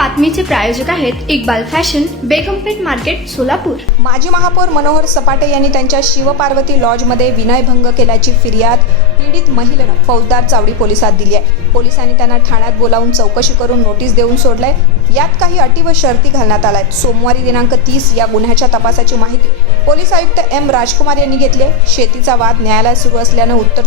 बातमीचे प्रायोजक आहेत Iqbal fashion, बेगमपेठ market, Solapur. माजी महापौर मनोहर सपाटे यांनी त्यांच्या शिवपार्वती लॉजमध्ये विनयभंग केल्याची फिर्याद पीडित महिलेनं फौजदार चावडी पोलिसात दिली आहे। पोलिसांनी त्यांना ठाण्यात बोलावून चौकशी करून नोटीस देऊन सोडलंय। यात काही अटी व शर्ती घालण्यात आल्यात। सोमवारी दिनांक 30 या गुन्ह्याच्या तपासाची माहिती पोलीस आयुक्त एम राजकुमार यांनी घेतली आहे। शेतीचा वाद न्यायालयात सुरू असल्यानं उत्तर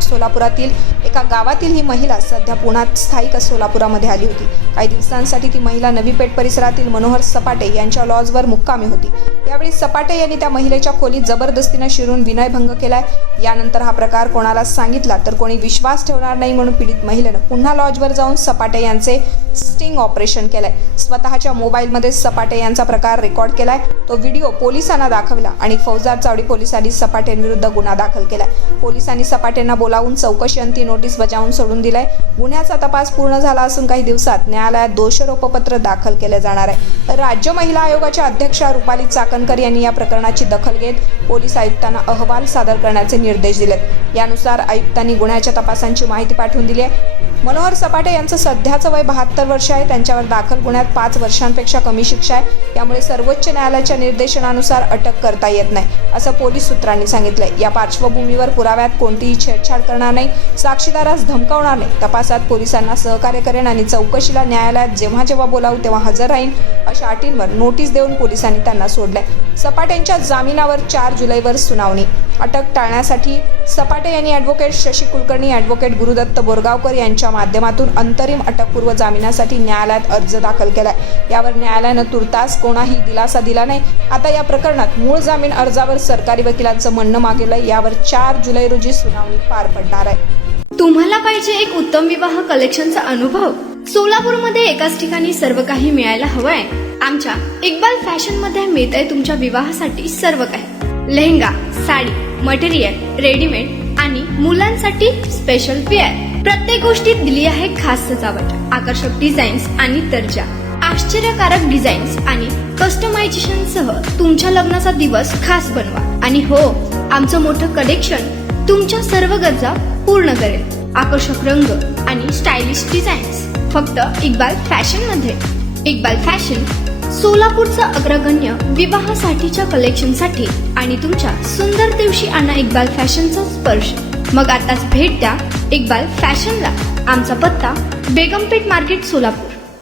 सोलापुरातील एका गावातील ही महिला सध्या पुण्यात स्थायिक सोलापुरामध्ये आली होती। काही दिवसांसाठी ती महिला नवी पेठ परिसरातील मनोहर सपाटे यांच्या लॉजवर मुक्कामी होती। यावेळी सपाटे यांनी त्या महिलेच्या खोलीत जबरदस्तीने शिरून विनयभंग केलाय। यानंतर हा प्रकार कोणाला सांगितला तर कोणी विश्वास ठेवणार नाही म्हणून पीडित महिलेनं पुन्हा लॉजवर जाऊन सपाटे यांचे स्टिंग ऑपरेशन केलंय। स्वतःच्या मोबाईलमध्ये सपाटे यांचा प्रकार रेकॉर्ड केलाय। तो व्हिडिओ पोलिसांना दाखवला आणि फौजदार चावडी पोलिसांनी सपाटेंविरुद्ध गुन्हा दाखल केलाय। पोलिसांनी सपाटेंना बोलावून चौकशी अंती नोटीस बजावून सोडून दिलाय। गुन्ह्याचा तपास पूर्ण झाला असून काही दिवसात न्यायालयात दोषारोपपत्र दाखल केले जाणार आहे। राज्य महिला आयोगाच्या अध्यक्षा रुपाली चाकणकर यांनी या प्रकरणाची दखल घेत पोलीस आयुक्तांना अहवाल सादर करण्याचे निर्देश दिलेत। यानुसार आयुक्तांनी गुन्ह्याच्या तपासांची माहिती पाठवून दिली आहे। मनोहर सपाटे यांचं सध्याचं वय 72 वर्ष आहे। त्यांच्यावर दाखल गुन्ह्यात 5 वर्षांपेक्षा कमी शिक्षा आहे। यामुळे सर्वोच्च न्यायालयाच्या निर्देशनानुसार अटक करता येत नाही असं पोलीस सूत्रांनी सांगितलंय। या पार्श्वभूमीवर पुराव्यात कोणतीही छेडछाड करणार नाही, साक्षीदारास धमकावणार नाही, तपासात पोलिसांना सहकार्य करेन आणि चौकशीला न्यायालयात जेव्हा जेव्हा बोलावू तेव्हा हजर राहीन अशा अटींवर नोटीस देऊन पोलिसांनी त्यांना सोडलंय। सपाटेंच्या जामिनावर 4 जुलैवर सुनावणी। अटक टाळण्यासाठी सपाटे यांनी ॲडव्होकेट शशी कुलकर्णी, ॲडव्होकेट गुरुदत्त बोरगावकर यांच्या माध्यमातून अंतरिम अटकपूर्व जामिनासाठी न्यायालयात अर्ज दाखल केलाय। यावर न्यायालयानं तुर्तास कोणाही दिलासा दिला नाही। आता या प्रकरणात मूळ जामीन अर्जावर सरकारी वकिलांचं म्हणणं मागवलंय। यावर 4 जुलै रोजी सुनावणी पार पडणार आहे। तुम्हाला पाहिजे एक उत्तम विवाह कलेक्शनचा अनुभव? सोलापूरमध्ये एकाच ठिकाणी सर्व काही मिळायला हवंय? आमच्या इक्बाल फॅशन मध्ये मिळतंय तुमच्या विवाहासाठी सर्व काही। लेहंगा, साडी, मटेरियल, रेडीमेड आणि मुलांसाठी स्पेशल वेअर। प्रत्येक गोष्टीत दिली आहे खास सजावट, आकर्षक डिझाईन्स आणि दर्जा, आश्चर्यकारक डिझाईन्स आणि कस्टमायझेशन सह तुमच्या लग्नाचा दिवस खास बनवा। आणि हो, आमचं मोठं कलेक्शन तुमच्या सर्व गरजा पूर्ण करेल। आकर्षक रंग आणि स्टायलिश डिझाईन्स फक्त इक्बाल फॅशन मध्ये। इक्बाल फॅशन सोलापूरचा अग्रगण्य विवाहासाठीच्या कलेक्शनसाठी आणि तुमच्या सुंदर दिवशी आणा इक्बाल फॅशनचा स्पर्श। मग आताच भेट द्या इक्बाल फॅशनला। आमचा पत्ता बेगमपेठ मार्केट, सोलापूर।